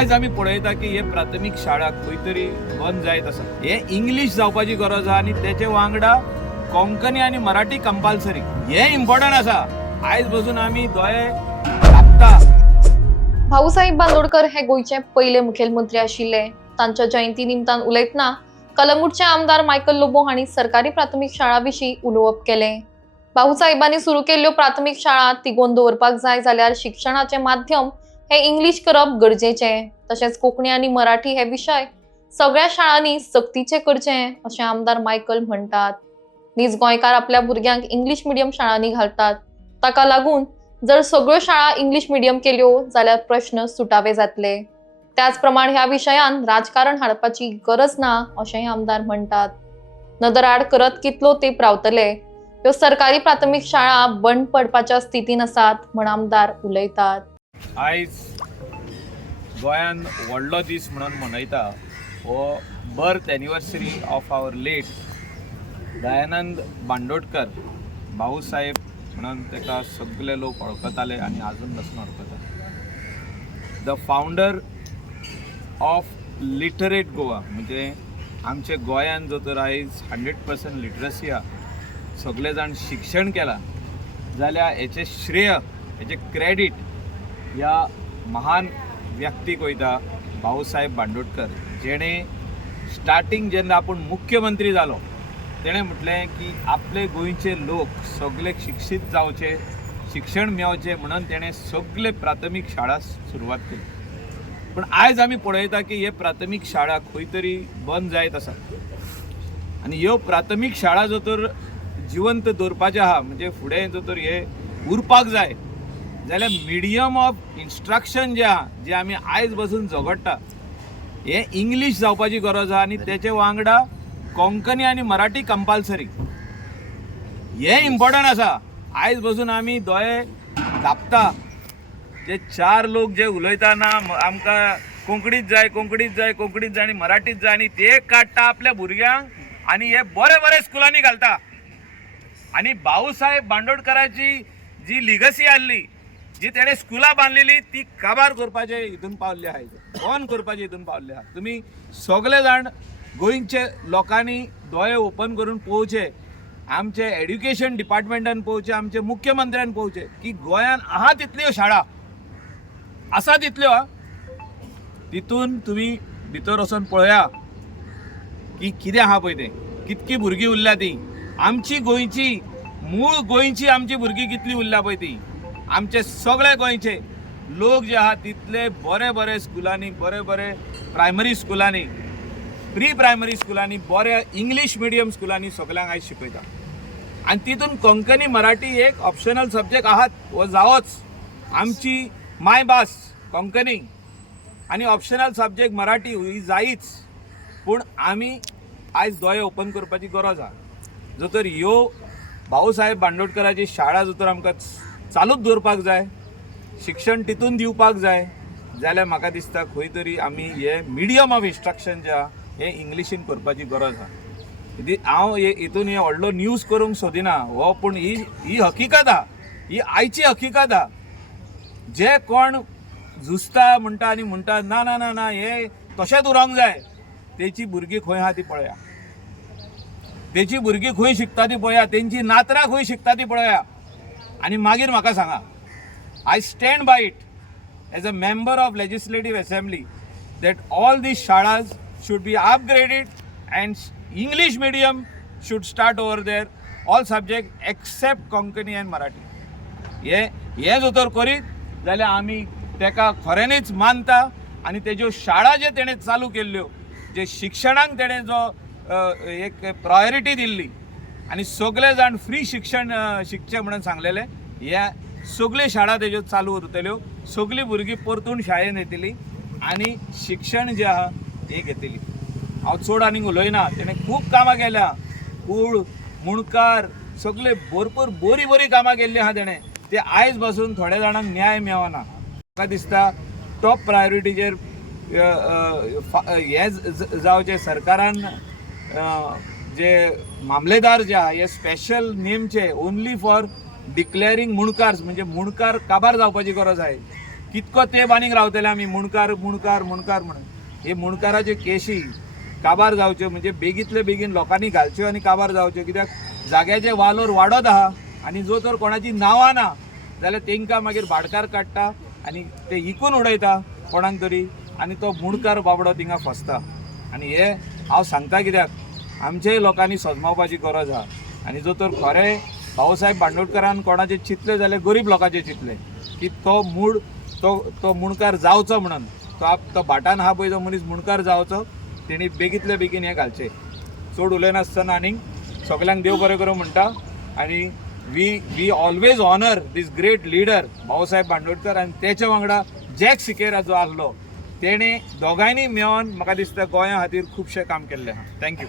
आज आम्ही पळयता की हे प्राथमिक शाळा खंय तरी बंद जायत आसा. हे इंग्लीश जावपाची गरज आहा आनी तेचे वांगडा कोंकणी आनी मराठी कंपल्सरी हे इम्पॉर्टंट आसा. आज बसून आम्ही दोळे धापता. भाऊसाहेब बांदोडकर हे गोयचे पहिले मुखेलमंत्री आशिल्ले. तांच्या जयंती निमतान उलयतना कलंगूटचे आमदार मायकल लोबो हांणी सरकारी प्राथमिक शाळा विशीं उलोवप केलें. भाऊसाहेबांनी सुरू केल्ल्यो प्राथमिक शाळा तिगोवन दवरपाक जाय जाल्यार शिक्षणाचे माध्यम हे इंग्लीश करप गरजेचें. तशेंच कोंकणी आनी मराठी हे विशय सगळ्या शाळांनी सक्तीचे करचें अशें आमदार मायकल म्हणटात. नीज गोंयकार आपल्या भुरग्यांक इंग्लीश मिडियम शाळांनी घालतात. ताका लागून जर सगळ्यो शाळा इंग्लीश मिडियम केल्यो जाल्यार प्रश्न सुटावे जातले. त्याच प्रमाण ह्या विशयान राजकारण हाडपाची गरज ना अशेंय आमदार म्हणटात. नदराड करत कितलो तेंप रावतले. ह्यो सरकारी प्राथमिक शाळा बंद पडपाच्या स्थितीन आसात म्हण आमदार उलयतात. आयज गोंयान व्हडलो दीस म्हणून मनयता हो birth anniversary of our late Dayanand Bandodkar. Bhausaheb म्हणून ताका सगळे लोक वळखताले आनी आजून पासून वळखतात. The founder of literate Goa म्हणजे आमचे गोंयान जो तर आयज 100% लिटरसी आहा, सगळे जाण शिक्षण केलां जाल्यार हेचे श्रेय हेचे क्रेडीट ह्या महान व्यक्तीक वयता भाऊसाहेब बांदोडकर. जेणे स्टार्टींग जेन्ना आपूण मुख्यमंत्री जालो तेणें म्हटलें की आपले गोंयचे लोक सगळे शिक्षीत जावचे, शिक्षण मेळचें म्हणून तेणें सगळे प्राथमीक शाळा सुरवात केली. पण आयज आमी पळयता की हे प्राथमीक शाळा खंय तरी बंद जायत आसा. आनी ह्यो प्राथमीक शाळा जर तर जिवंत दवरपाचें आहा म्हणजे फुडें जर तर हे उरपाक जाय जाल्यार मिडियम ऑफ इन्स्ट्रक्शन जे आहा जे आमी आयज बसून झगडटा हे इंग्लीश जावपाची गरज आहा आनी तेचे वांगडा कोंकणी आनी मराठी कंपल्सरी हे इम्पॉर्टंट आसा. आयज बसून आमी दोळे धापता. जे चार लोक जे उलयता ना आमकां कोंकणीच जाय कोंकणीच जाय कोंकणीच जाय आनी मराठीच जाय आनी ते काडटा आपल्या भुरग्यांक आनी हे बरे बरे स्कुलांनी घालता. आनी भाऊसाहेब बांदोडकराची जी लिगसी आसली जी तेणे स्कुलां बांदलेली ती काबार करपाचे हितून पावल्ले आहाय, ऑन करपाचे हितून पावल्ले आहा. तुमी सगळे जाण गोंयचे लोकांनी दोळे ओपन करून पळोवचे, आमचे एड्युकेशन डिपार्टमेंटान पळोवचे, आमचे मुख्यमंत्र्यान पळोवचे की गोंयान आहा तितल्यो शाळा आसा तितल्यो तितून तुमी भितर वचून पळया की कितें आहा पळय तें, कितकी भुरगीं उरल्या ती. आमची गोंयची मूळ गोंयची आमची भुरगीं कितली उरल्या पळय ती. आमचे सगळे गोंयचे लोक जे आहा तितले बरे बरे स्कुलांनी, बरे बरे प्रायमरी स्कुलांनी, प्री प्रायमरी स्कुलांनी, बरे इंग्लीश मिडियम स्कुलांनी सगळ्यांक आयज शिकयता. आनी तितून कोंकणी मराठी एक ऑप्शनल सब्जेक्ट आहात हो जावोच. आमची मायभास कोंकणी आनी ऑप्शनल सब्जेक्ट मराठी ही जायीच. पूण आमी आयज दोळे ओपन करपाची गरज आहा. जर तर ह्यो भाऊसाहेब बांदोडकराची शाळा जर तर आमकां चालूच दवरपाक जाय, शिक्षण तितून दिवपाक जाय जाल्यार म्हाका दिसता खंय तरी आमी हे मिडियम ऑफ इन्स्ट्रक्शन जे आहा हे इंग्लिशीन करपाची गरज आहा. हांव हितून हे व्हडलो न्यूज करूंक सोदिना हो, पूण ही हकिकत आहा, ही आयची हकिकत आहा. जे कोण झुजता म्हणटा आनी म्हणटा ना ना ना ना हे तशेंच उरोंक जाय, तेची भुरगीं खंय आहा ती पळया, तेची भुरगीं खंय शिकता ती पळया, तेंची नातरां खंय शिकता ती पळया आनी मागीर म्हाका सांगा. I stand by it as a member of legislative assembly that all these shalas should be upgraded and English medium should start over there, all subject except Konkani and Marathi. हे जो तर करीत जाल्यार आमी तेका खऱ्यांनीच मानता आनी तेज्यो शाळा जे तेणें चालू केल्ल्यो, जे शिक्षणाक तेणें जो एक प्रायोरिटी दिल्ली आनी सगळे जाण फ्री शिक्षण शिकचे म्हणून सांगलेले, ह्या सगळ्यो शाळा तेज्यो चालू उरतल्यो. सगळीं भुरगीं परतून शाळेन येतलीं आनी शिक्षण जे आहा हे घेतली. हांव चड आनीक उलयना, तेणें खूब कामां केल्या, कूळ मुणकार सगळे भरपूर बरी बरी कामां केल्लीं आहा तेणें. ते आयज पासून थोड्या जाणांक न्याय मेळना. म्हाका दिसता टॉप प्रायोरिटीचेर हे जावचे सरकारान जे मामलेदार जे आहा हे स्पेशल नेमचे ओन्ली फॉर डिक्लेअरिंग मुणकार, म्हणजे मुणकार काबार जावपाची गरज आहे. कितको ते बानीक रावतले आमी मुणकार मुणकार मुणकार म्हणून. हे मुणकाराचे केशी काबार जावच्यो म्हणजे बेगीतले बेगीन लोकांनी घालच्यो आनी काबार जावच्यो, कित्याक जाग्याचे वालोर वाडत आहा आनी जो तर कोणाची नांवां ना जाल्यार तेंकां मागीर भाडकार काडटा आनी ते इकून उडयता कोणाक तरी, आनी तो मुणकार बाबडो थिंगा फसता. आनी हे हांव सांगता कित्याक आमच्याय लोकांनी सजमावपाची गरज आहा. आनी जो तर खरें भाऊसाहेब बांदोडकरान कोणाचे चिंतले जाल्यार गरीब लोकांचे चिंतले की तो मूळ तो मुणकार जावचो म्हणून. तो भाटान आहा पळय तो मनीस मुणकार जावचो, तेणी बेगीतले बेगीन हें घालचें. चड उलयनासतना आनीक सगल्यांक देव बरें करूं म्हणटा. आनी we always honour this great leader Bhausaheb Bandodkar आनी तेच्या वांगडा जॅक सिकेरा जो आसलो तेणे दोगांयनी मेळोन म्हाका दिसता गोंया खातीर खुबशें काम केल्लें आहा. थँक्यू.